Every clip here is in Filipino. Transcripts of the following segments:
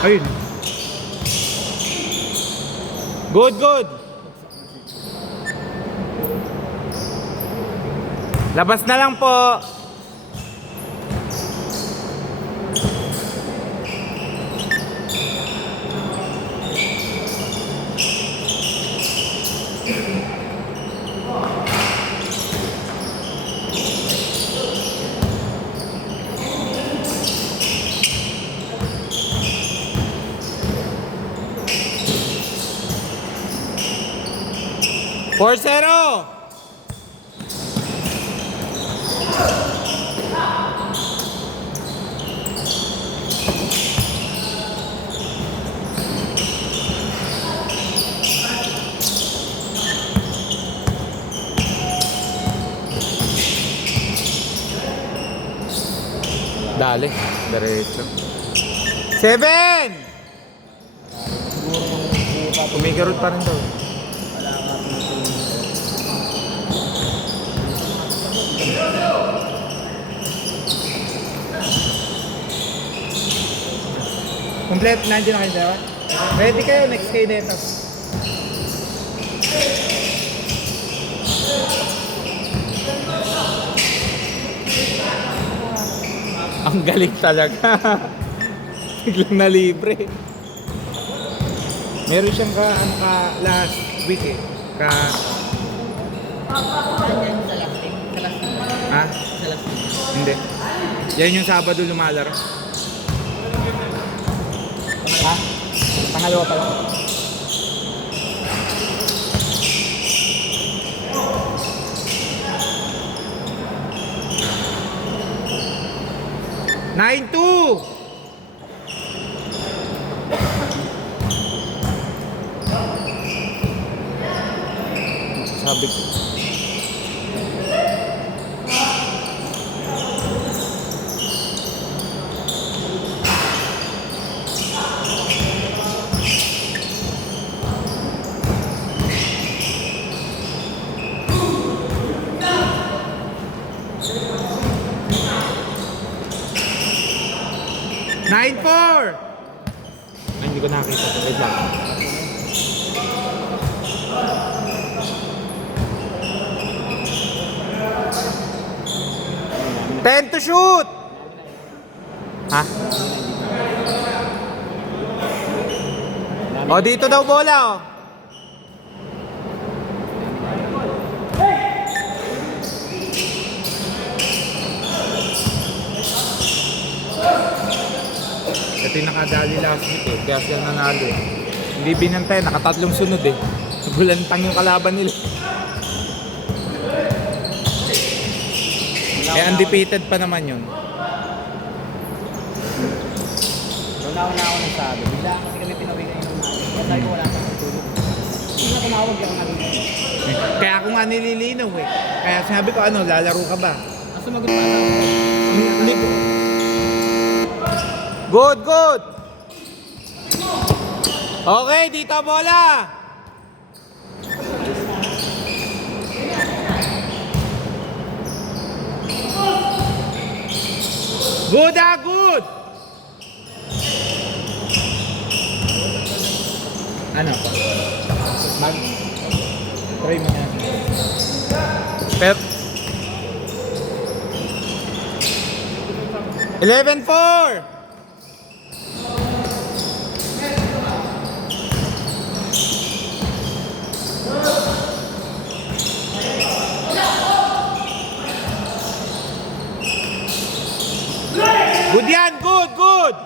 Ayun. Good, good. Labas na lang po. Four zero. Dali, diretso. 7. Kumikarot pa rin daw. Complete, nandiyan na kayo daw. Ready kayo, next kayo dito. Ang galing talaga. Biglang na libre. Meron siyang last week eh. Ha? Hindi. Yan yung Sabado lumalaro. Ha? Pangalawa pa lang. Nine two. Sabi ko. Nine four. Ay, hindi ko nakita. Wait lang. Ten to shoot. Ha? O, dito daw bola, oh. Ito yung nakadali last week eh, kaya sila nanalo eh. Hindi binantay, nakatatlong sunod eh. Nagulantang yung kalaban nila. Eh, undefeated pa naman yun. Wala ako nagsabi. Bigla kasi kami pinawin na yung namin. Kaya tayo wala sa tutulog. Hindi na tumawag yung nalilinaw. Kaya ako nga nililinaw eh. Kaya sinabi ko ano, lalaro ka ba? Ang sumagot pa sa Hindi po. Good, good. Okay, dito bola. Good, good. Ano? Try mo yan. Pep. 11-4. Good yan, good, good.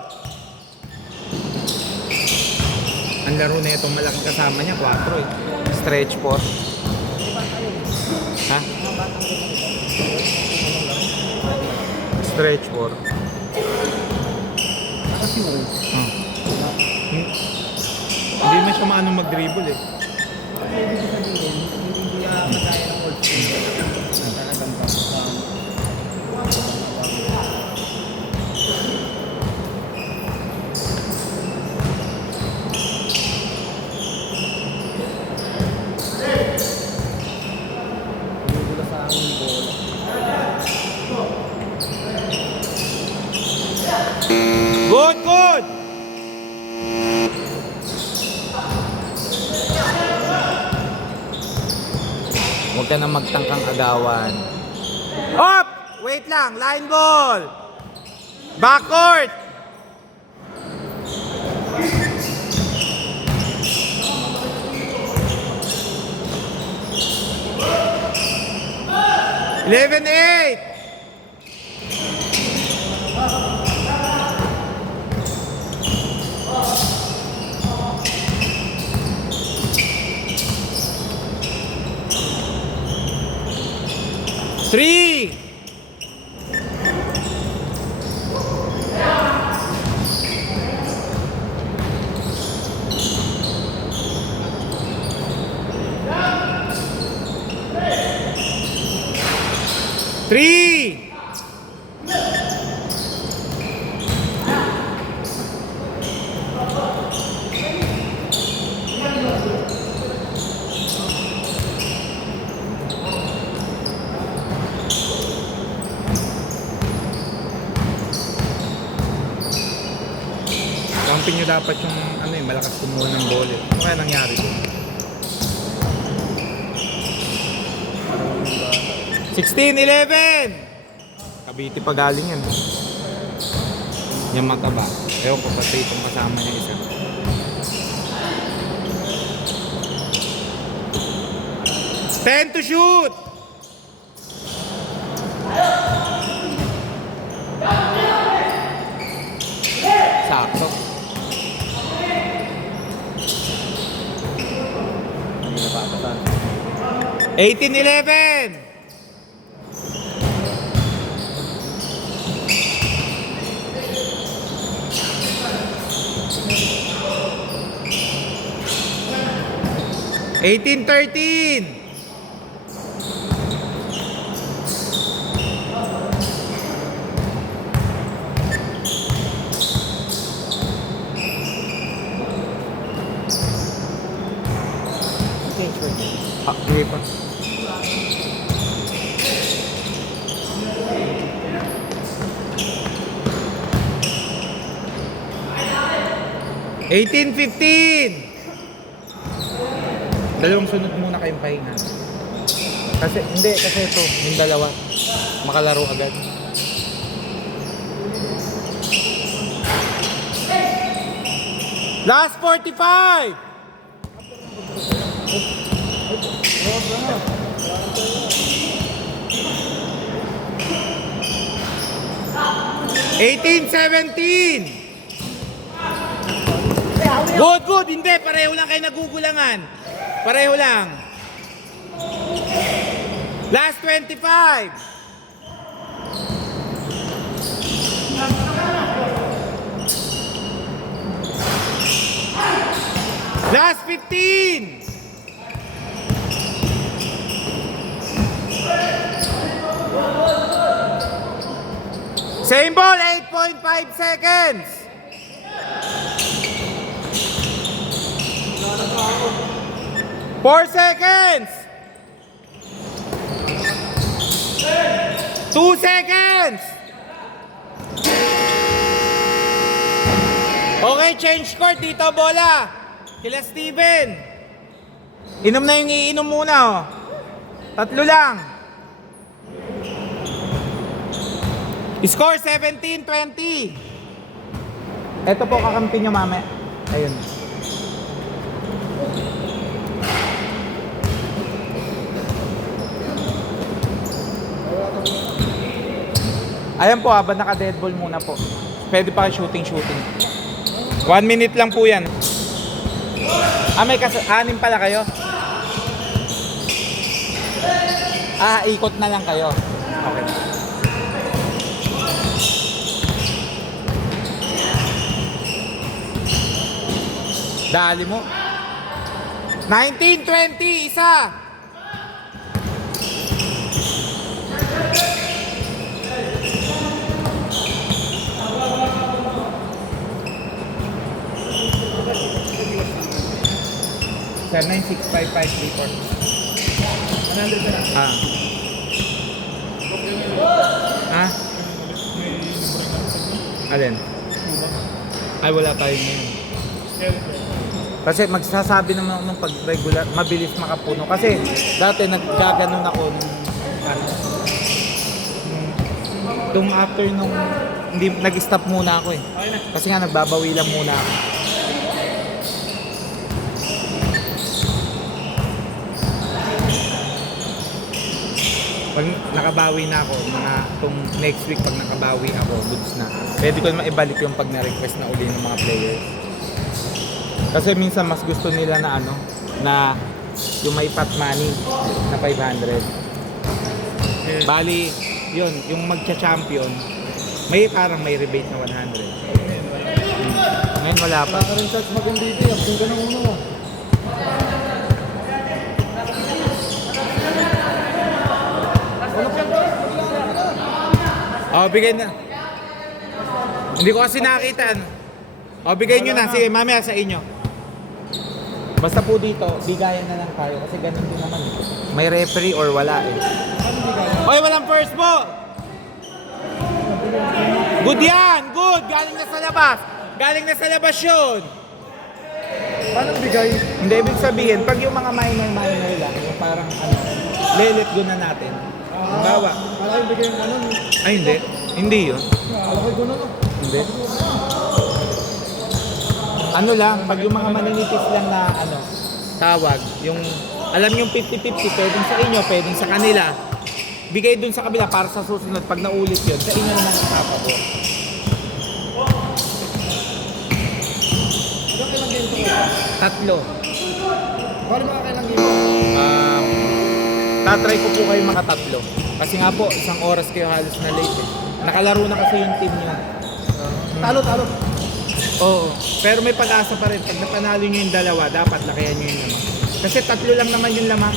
Ang laro na itong malaking kasama niya, 4 eh. Stretch 4. Ha? Stretch 4. Kasi yung Hindi man siya maano mag-dribble eh. ibig sabihin, hindi madaya ng old school. Talagang tapos sa aking bola. Good, good! Huwag ka na magtangkang agawan. Up! Wait lang, line ball! Backcourt! Eleven, 8! Three! Three! Kampin nyo dapat yung ano eh, malakas kumuha ng ball eh. Ano kaya nangyari? 16-11! Cavite pa galing yan. Yung mataba. Ewan ko pati itong kasama niya isa. Ten to shoot! Sakto. Hindi napapatan. 18-11! Eighteen, 13. Okay, sure. Sige pa. Eighteen, 15. Dalawang sunod muna kayong pahinga. Kasi ito, yung dalawa. Makalaro agad. Last 45! Eighteen, 17! Good, good! Hindi, pareho lang kayo nagugulangan. Pareho lang. Last 25. Last 15. Same ball, 8.5 seconds. Four seconds. 2 seconds. Okay, change court dito, bola. Kila Steven. Inom na yung iinom muna, oh. 3 lang. Score 17-20. Ito po kakampi nyo mamaya. Ayun. Ayan po, habang naka-dead ball muna po. Pwede pa shooting. 1 minute lang po yan. May 6 pala kayo? Ikot na lang kayo. Okay. Dali mo. 19, 20, isa. Sir, 965534. 100 na lang. Alin? Ay, wala tayo ngayon. Kasi magsasabi naman nung pag regular, mabilis makapuno. Kasi dati naggaganon ako nung nung after nung hindi nag-stop muna ako eh. Kasi nga nagbabawi lang muna ako. Pag nakabawi na ako, mga itong next week pag nakabawi ako, goods na. Pwede ko naman ibalik yung pag na-request na uli ng mga players. Kasi minsan mas gusto nila na na yung may pot money na 500. Bali, yun, yung magcha-champion, parang may rebate na 100. Ngayon wala pa. Wala ka rin charge maganda dito. Absong ka ng uno. Bigay na. Hindi ko kasi nakita. Bigay nyo na. Sige, mamaya sa inyo. Basta po dito, bigayan na lang tayo kasi ganun din naman. May referee or wala eh. Oy, walang first po! Good yan! Good! Galing na sa labas! Galing na sa labas yun! Paano bigay? Hindi, ibig sabihin, pag yung mga minor lang, yung parang let go na natin. Bawa. Wala yung bigay yung ano. Ay, hindi. Hindi yun. Alam ko yung gano'n. Hindi. Ano lang, pag yung mga maninipis lang na tawag, yung alam yung 50-50, pwedeng sa inyo, pwedeng sa kanila. Bigay dun sa kabila para sa susunod. Pag naulit yun, sa inyo naman ipapabor. Ilang kailang game to ko? 3. Bali mga kailang game? Tatry ko po kayo makatatlo. Kasi nga po, 1 oras kayo halos na late eh. Nakalaro na kasi yung team nyo. Talo. Oo. Pero may pag-asa pa rin. Pag napanalo nyo yung dalawa, dapat lakayan nyo yung lamang. Kasi 3 lang naman yung lamang.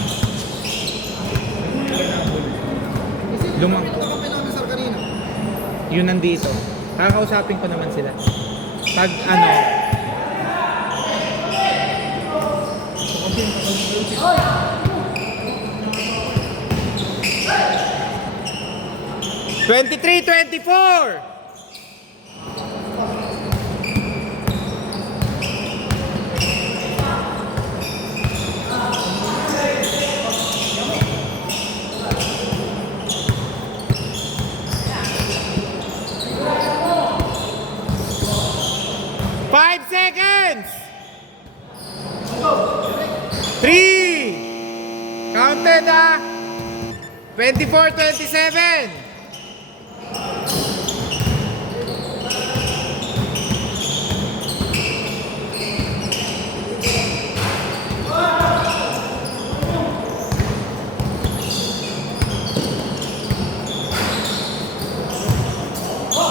Lumang. Ito ka namin sir kanina. Yun nandito. Kakausapin ko naman sila. Pag 23-24! Five seconds! 3! Counted 24-27!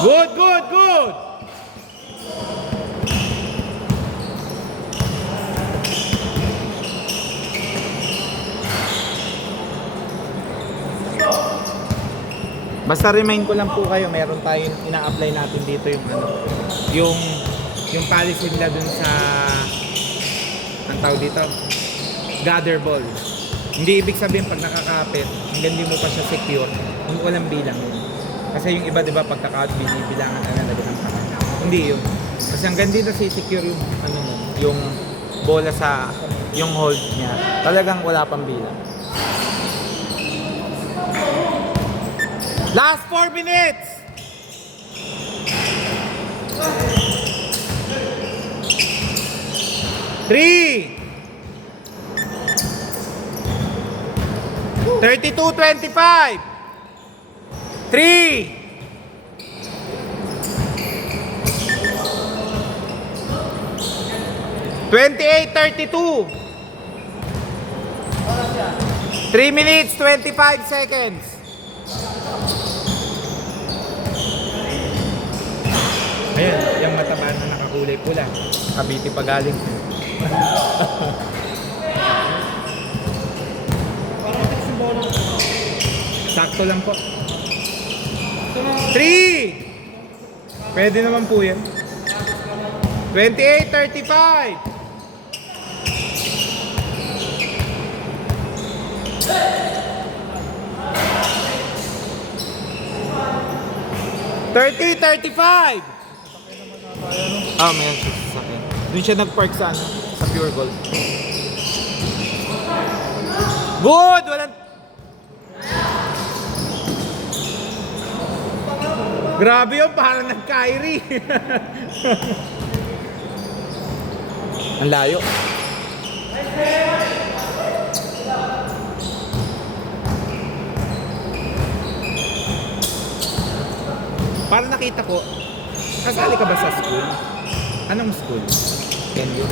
Good! Basta remind ko lang po kayo, meron tayong ina-apply natin dito yung policy nila dun sa ang tawag dito, gather ball. Hindi ibig sabihin pag nakakapit, hanggang hindi mo pa siya secure, kung walang bilang yun. Kasi yung iba, di ba, pagka-count, binibilangan na nalagyan ng kamay. Hindi yun. Kasi hanggang dito secure yung yung bola sa yung hold niya. Talagang wala pang bilang. Last 4 minutes! Three! 32-25! 3! 28-32! 3 minutes, 25 seconds. Ayan, yung mataba na nakakulay pula. Cavite pa galing. Sakto lang po. 3! Pwede naman po yan. 28, 35. 30, 35. May siya sa akin. Doon siya nag-park sa ano, sa Pure Gold. Good! Walang... Grabe yun, parang nag-Kyrie. Ang layo. Parang nakita ko, kasali ka ba sa school? Anong school? NU?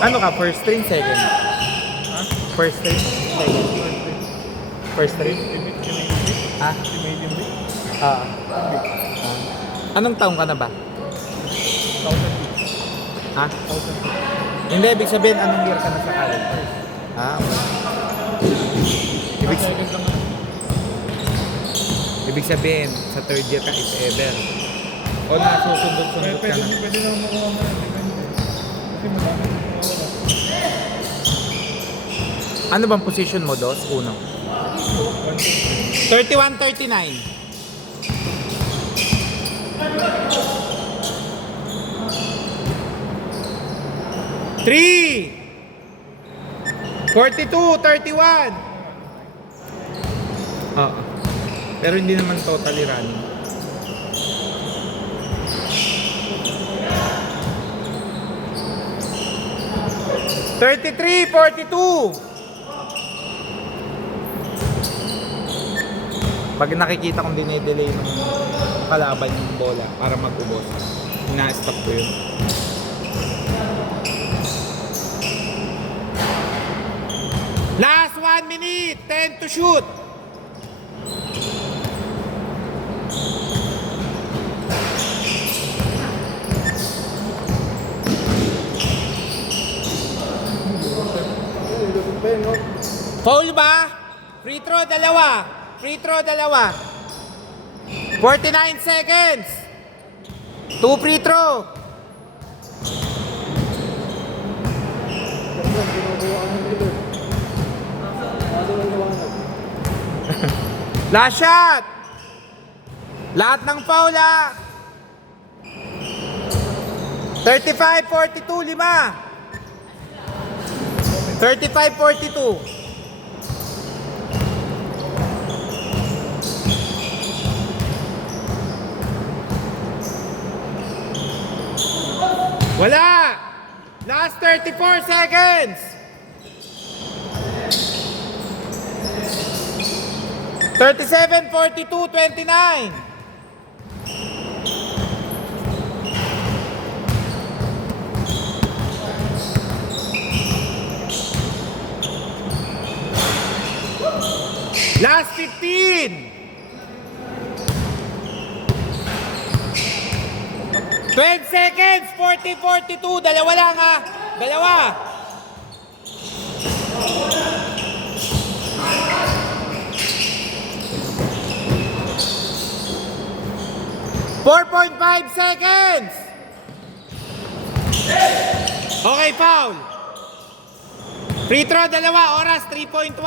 Ano ka? First string, second? Huh? First string, second? First string? Ah? Anong taong ka na ba? 1,000. Ha? Hindi, ibig sabihin, anong year ka na sa college? Okay. Ibig sabihin, sa third year ka, if ever. O nasusundot-sundot ka na. Pwede naman makuha mo. Kasi madami. Ano bang position mo, Dos? Uno. 31, 39. 3, 42, 31. Pero hindi naman totally running. 33, 42. Pag nakikita kong dinedelay ng kalaban yung bola para mag-ubos, ina-stop ko yun. Last 1 minute, 10 to shoot. Foul ba? Free throw, dalawa. Free throw, dalawa. 49 seconds. 2 free throw. Last shot. Lahat ng foul ha. 35, 42, 5. 35, 42. Wala! Last 34 seconds! 37, 42, 29. Last 15. 12 seconds, 40, 42. Dalawa lang ha. Dalawa. .5 seconds. Okay, foul. Free throw, dalawa. Oras, 3.1.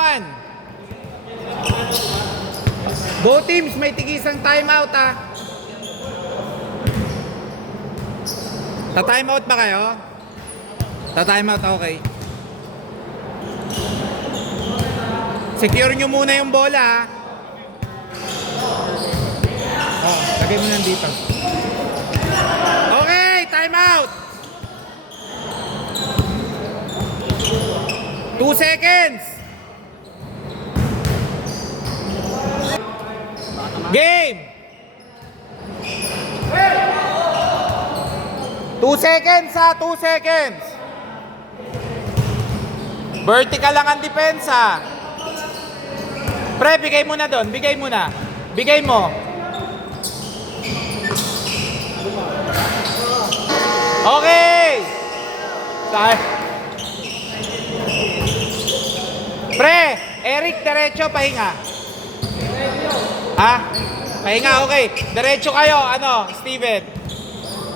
Both teams may tigisang timeout ha. Ta-timeout ba kayo? Ta-timeout, okay. Secure nyo muna yung bola ha. Lagay mo nandito. Okay, timeout. 2 seconds. Game. 2 seconds ha, 2 seconds. Vertical lang ang depensa. Pre, bigay mo na doon. Bigay mo na. Bigay mo. Okay! Saan? Pre, Eric, diretso, pahinga. Ha? Pahinga, okay. Diretso kayo, ano, Steven.